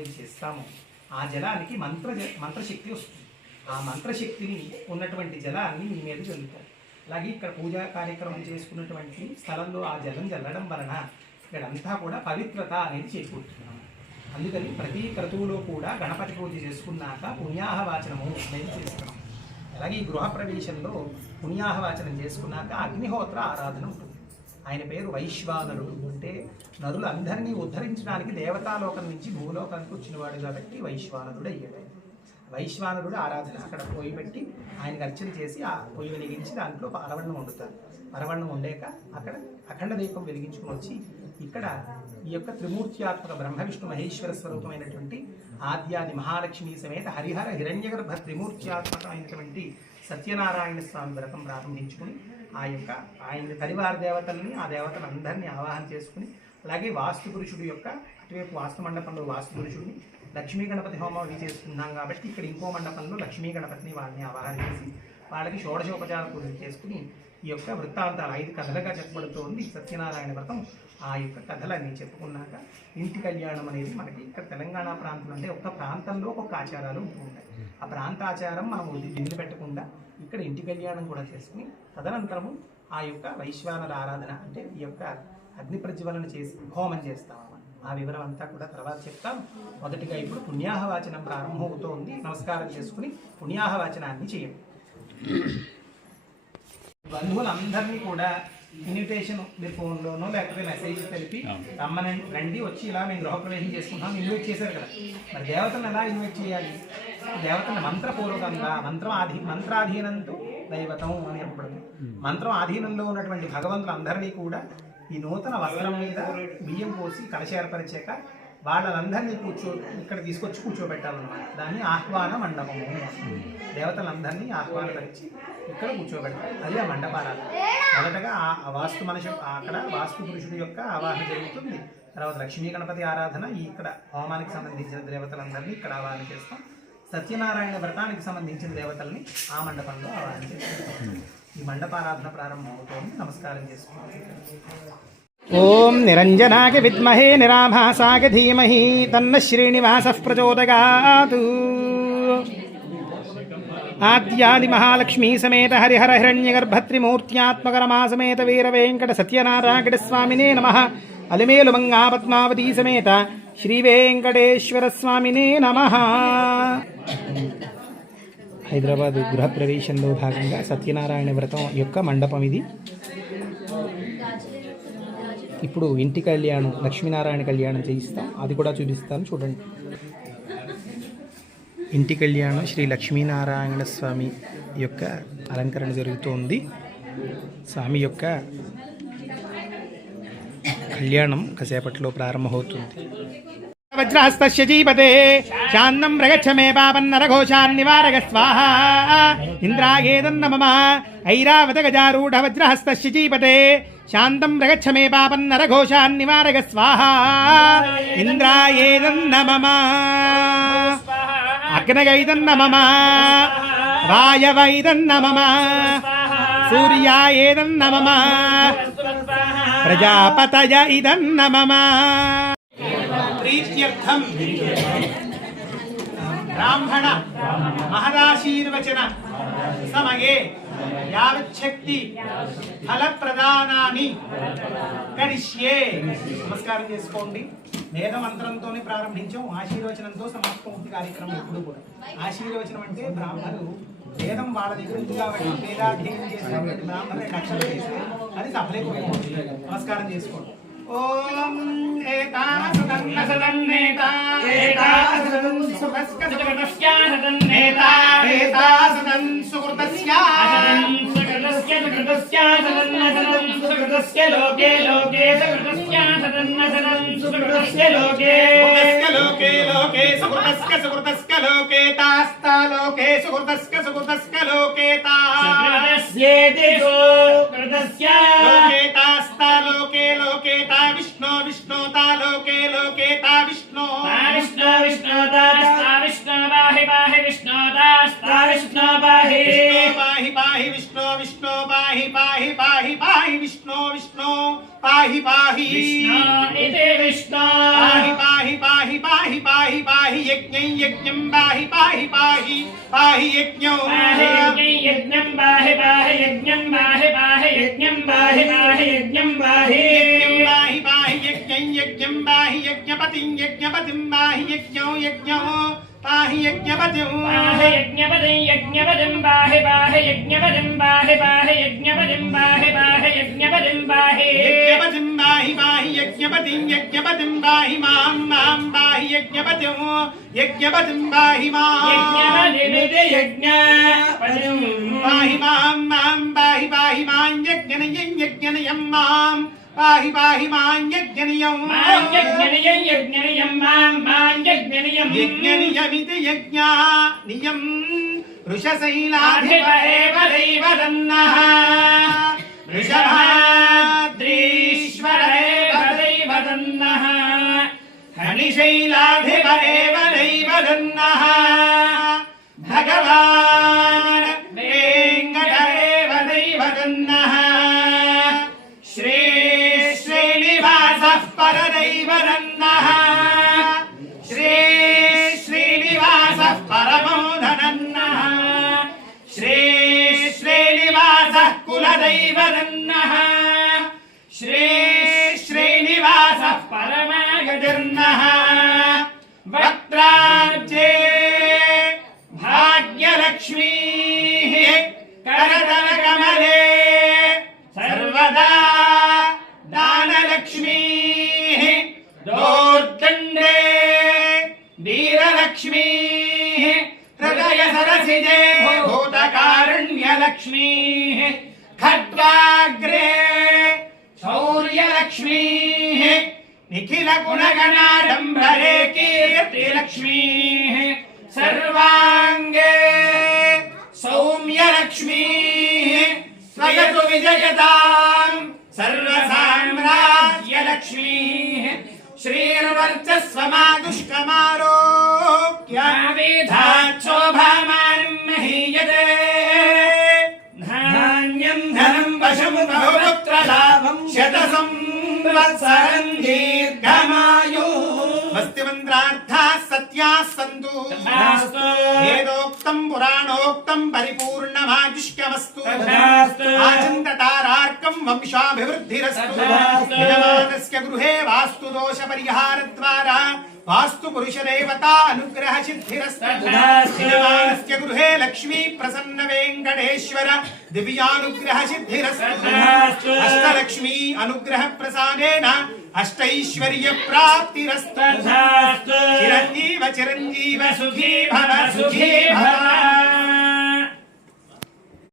ఏం చేస్తామో ఆ జలానికి మంత్రశక్తి వస్తుంది. ఆ మంత్రశక్తిని ఉన్నటువంటి జలాన్ని మీ మీద చల్లుతారు. అలాగే ఇక్కడ పూజా కార్యక్రమం చేసుకున్నటువంటి స్థలంలో ఆ జలం చల్లడం వలన ఇక్కడంతా కూడా పవిత్రత అనేది చేకూరుతున్నాము. అందుకని ప్రతి క్రతువులో కూడా గణపతి పూజ చేసుకున్నాక పుణ్యాహవాచనము అనేది చేస్తున్నాం. అలాగే ఈ గృహప్రవేశంలో పుణ్యాహవాచనం చేసుకున్నాక అగ్నిహోత్ర ఆరాధన ఉంటుంది. ఆయన పేరు వైశ్వానరుడు, అంటే నరులందరినీ ఉద్ధరించడానికి దేవతాలోకం నుంచి భూలోకానికి వచ్చినవాడు కాబట్టి వైశ్వానరుడు అయ్యాడు. వైశ్వానరుడు ఆరాధన అక్కడ పొయ్యి పెట్టి ఆయనకు అర్చన చేసి ఆ పొయ్యి వెలిగించి దాంట్లో పరవణం వండుతారు. పరవణం వండాక అక్కడ అఖండ దీపం వెలిగించుకుని వచ్చి ఇక్కడ ఈ యొక్క త్రిమూర్త్యాత్మక బ్రహ్మ విష్ణు మహేశ్వర స్వరూపమైనటువంటి ఆద్యాది మహాలక్ష్మి సమేత హరిహర హిరణ్యగర్భ త్రిమూర్త్యాత్మకమైనటువంటి సత్యనారాయణ స్వామి వ్రతం ప్రారంభించుకుని ఆ యొక్క ఆయన పరివార దేవతల్ని ఆ దేవతలందరినీ ఆవాహన చేసుకుని, అలాగే వాస్తు పురుషుడు యొక్క అటువైపు వాస్తు మండపంలో వాస్తు పురుషుడిని, లక్ష్మీ గణపతి హోమం అవి చేసుకున్నాం కాబట్టి ఇక్కడ ఇంకో మండపంలో లక్ష్మీ గణపతిని వాళ్ళని ఆవాహన చేసి వాళ్ళకి షోడశోపచార పూజలు చేసుకుని ఈ యొక్క వృత్తాంతాలు 5 కథలుగా చెప్పబడుతూ ఉంది సత్యనారాయణ వ్రతం. ఆ యొక్క కథలన్నీ చెప్పుకున్నాక ఇంటి కళ్యాణం అనేది మనకి ఇక్కడ తెలంగాణ ప్రాంతం అంటే ఒక్క ప్రాంతంలో ఒక్కొక్క ఆచారాలు ఉంటూ ఉంటాయి. ఆ ప్రాంతాచారం మనం వదిలి పెట్టకుండా ఇక్కడ ఇంటి కళ్యాణం కూడా చేసుకుని తదనంతరము ఆ యొక్క వైశ్వానర ఆరాధన అంటే ఈ యొక్క అగ్ని ప్రజ్వలన చేసి హోమం చేస్తాం. ఆ వివరం అంతా కూడా తర్వాత చెప్తాం. మొదటిగా ఇప్పుడు పుణ్యాహవాచనం ప్రారంభమవుతూ ఉంది. నమస్కారం చేసుకుని పుణ్యాహవాచనాన్ని చేయండి. బంధువులందరినీ కూడా ఇన్విటేషన్ మీరు ఫోన్లోనో లేకపోతే మెసేజ్ తెలిపి రమ్మని రండి, వచ్చి ఇలా మేము గృహప్రవేశం చేసుకుంటాం ఇన్వైట్ చేశారు కదా. మరి దేవతను ఎలా ఇన్వైట్ చేయాలి? దేవతను మంత్రపూర్వకంగా మంత్రాధీనంతో దైవతం అని చెప్పబడింది. మంత్రం ఆధీనంలో ఉన్నటువంటి భగవంతులందరినీ కూడా ఈ నూతన వస్త్రం మీద బియ్యం పోసి కలశేర్పరిచాక వాళ్ళందరినీ ఇక్కడ తీసుకొచ్చి కూర్చోబెట్టాలన్నమాట. దాన్ని ఆహ్వాన మండపము. దేవతలందరినీ ఆహ్వానపరిచి ఇక్కడ కూర్చోబెట్టాలి. అది ఆ మండపారాధన. మొదటగా ఆ వాస్తు మనిషి అక్కడ వాస్తు పురుషుడి యొక్క ఆవాహన జరుగుతుంది. తర్వాత లక్ష్మీ గణపతి ఆరాధన, ఈ ఇక్కడ హోమానికి సంబంధించిన దేవతలందరినీ ఇక్కడ ఆవాహన చేస్తాం. సత్యనారాయణ వ్రతానికి సంబంధించిన దేవతల్ని ఆ మండపంలో ఆవాహన చేస్తాం. ఈ మండపారాధన ప్రారంభం అవుతోంది. నమస్కారం చేసుకోండి. ఓం నిరంజనాయ విద్మహే నిరాభాసాయ ధీమహి తన్న శ్రీనివాసః ప్రచోదయాత్. ఆద్యాది మహాలక్ష్మీ సమేత హరిహర హిరణ్యగర్భ త్రిమూర్త్యాత్మక రమా సమేత వీర వెంకట సత్యనారాయణ స్వామినే నమః. అలిమేలు మంగా పద్మావతి సమేత శ్రీ వెంకటేశ్వర స్వామినే నమః. హైదరాబాద్ గృహప్రవేశంలో భాగంగా సత్యనారాయణ వ్రతం యొక్క మండపం ఇది. ఇప్పుడు ఇంటి కళ్యాణం లక్ష్మీనారాయణ కళ్యాణం చేయిస్తాం, అది కూడా చూపిస్తాను చూడండి. ఇంటి కళ్యాణం శ్రీ లక్ష్మీనారాయణ స్వామి యొక్క అలంకరణ జరుగుతోంది. స్వామి యొక్క కళ్యాణం కాసేపట్లో ప్రారంభమవుతుంది. వజ్రహస్తస్య జీపతే శాంతం ప్రగచ్చ మే పాపన్నరఘోషాన్నివారక స్వాహ. ఇంద్రాయేదన్న మమ ఐరావత గజారూఢ వజ్రహస్తస్య జీపతే శాంతం ప్రగచ్చ మే పాపన్నరఘోషాన్నివారక స్వాహ. ఇంద్రాయేదన్న మమ అగ్నగైదన్న మమ వాయవైదన్న మమ సూర్యాయేదన్న మమ ప్రజాపతయ ఇదన్న మమ. ప్రీత్యర్థం బ్రాహ్మణ మహదాశీర్వచన సమయే యావచ్చక్తి ఫలప్రదానాని కరిష్యే. నమస్కారం చేసుకోండి. వేద మంత్రంతోనే ప్రారంభించాం, ఆశీర్వచనంతో సమాప్తమవుతుంది కార్యక్రమం. ఎప్పుడు కూడా ఆశీర్వచనం అంటే బ్రాహ్మణులు వేదం వాళ్ళ దగ్గర ఉంది కాబట్టి వేదాధ్యయనం చేసినటువంటి బ్రాహ్మణులు రక్షణ చేస్తే అది సఫలీకృతం. నమస్కారం చేసుకోండి. ఓం ఏతాసదన్న సదన్నేతా ఏతాసదన్ సుఖస్కసుకృతస్య సదన్నేతా ఏతాసదన్ సుకృతస్య సకృతస్య సుకృతస్య సదన్నసదన్ సుకృతస్య లోకే లోకే సకృతస్య సదన్నసదన్ సుకృతస్య లోకే లోకే లోకే సుకృతస్య సుకృతస్య లోకే తాస్తా లోకే సుకృతస్య సుకృతస్య లోకే తా సకృతస్యేతి సుకృతస్య లోకే తాస్తా లోకే లోకే విష్ణు విష్ణు తా లోకే లోకే తా విష్ణు విష్ణు విష్ణు తా విష్ణు పాహి పాహి విష్ణు తా విష్ణు పాహి పాహి పాహి విష్ణు విష్ణు పాహి పాహి పాహి పాహి విష్ణు విష్ణు पाहि पाहि विष्णु इति विष्णु पाहि पाहि पाहि पाहि पाहि पाहि यज्ञं यज्ञं पाहि पाहि पाहि पाहि यज्ञं यज्ञं पाहि पाहि यज्ञं पाहि पाहि यज्ञं पाहि पाहि यज्ञं पाहि पाहि पाहि यज्ञं यज्ञं पाहि यज्ञपतिं यज्ञपतिं पाहि यज्ञं यज्ञं पाहि यज्ञपतिं पाहि यज्ञपतिं यज्ञपतिं पाहि पाहि यज्ञपतिं पाहि पाहि यज्ञपतिं पाहि पाहि यज्ञपतिं पाहि यज्ञपतिं पाहि पाहि यज्ञपतिं यज्ञपतिं पाहि मां मां पाहि यज्ञपतिं यज्ञपतिं पाहि मां यज्ञपतिमिति यज्ञपतिं पाहि मां मां पाहि पाहि मां यज्ञनयं यज्ञनयं मां पाहि पाहि मां यज्ञनियं यज्ञनियं मां यज्ञनियं यज्ञनियमिति यज्ञनियं वृषशैलाधिपरेव दैवदन्नः वृषभाद्रीश्वरेव दैवदन्नः हनिशैलाधिपरेव दैवदन्नः भगवान् वेङ्कटेव दैवदन्नः श्रीनिवासः परदैवदन्नः श्रीनिवासः परमो धनन्नः श्रीनिवासः कुलदैवदन्नः श्रीनिवासः परमगतिर्नः वक्त्राब्जे भाग्यलक्ष्मीः करतलकमले सर्वदा दानलक्ष्मीः दोर्दण्डे वीरलक्ष्मीः हृदय सरसिजे भूतकारुण्यलक्ष्मीः खड्गाग्रे शौर्यलक्ष्मीः निखिल गुणगणाडम्बरे कीर्तिलक्ष्मीः सर्वाङ्गे सौम्यलक्ष्मीः स्वयतु विजयताम् सर्वसाम्राज्यलक्ष्मीः श्रीर्वर्चस्वमादुष्कमारोग्याविधाच्छोभामानं महीयते धान्यं धनं वशं बहुपुत्रलाभं शतसंवत्सरं दीर्घमायुः वस्तिमन्त्रार्थाः सत्याः सन्तु वेदोक्तं पुराणोक्तं परिपूर्णमायुष्यमस्तु आचन्द्रतारार्कं वंशाभिवृद्धिरस्तु यजमानस्य गृहे वास्तु दोष परिहारद्वारा वास्तु पुरुषदेवता अनुग्रह सिद्धिरस्तु यजमानस्य गृहे लक्ष्मी प्रसन्न वेङ्कटेश्वर दिव्यानुग्रह सिद्धिरस्तु अष्टलक्ष्मी अनुग्रह प्रसादेन अष्टैश्वर्य प्राप्तिरस्तु चिरञ्जीव चिरञ्जीव सुखी भव सुखी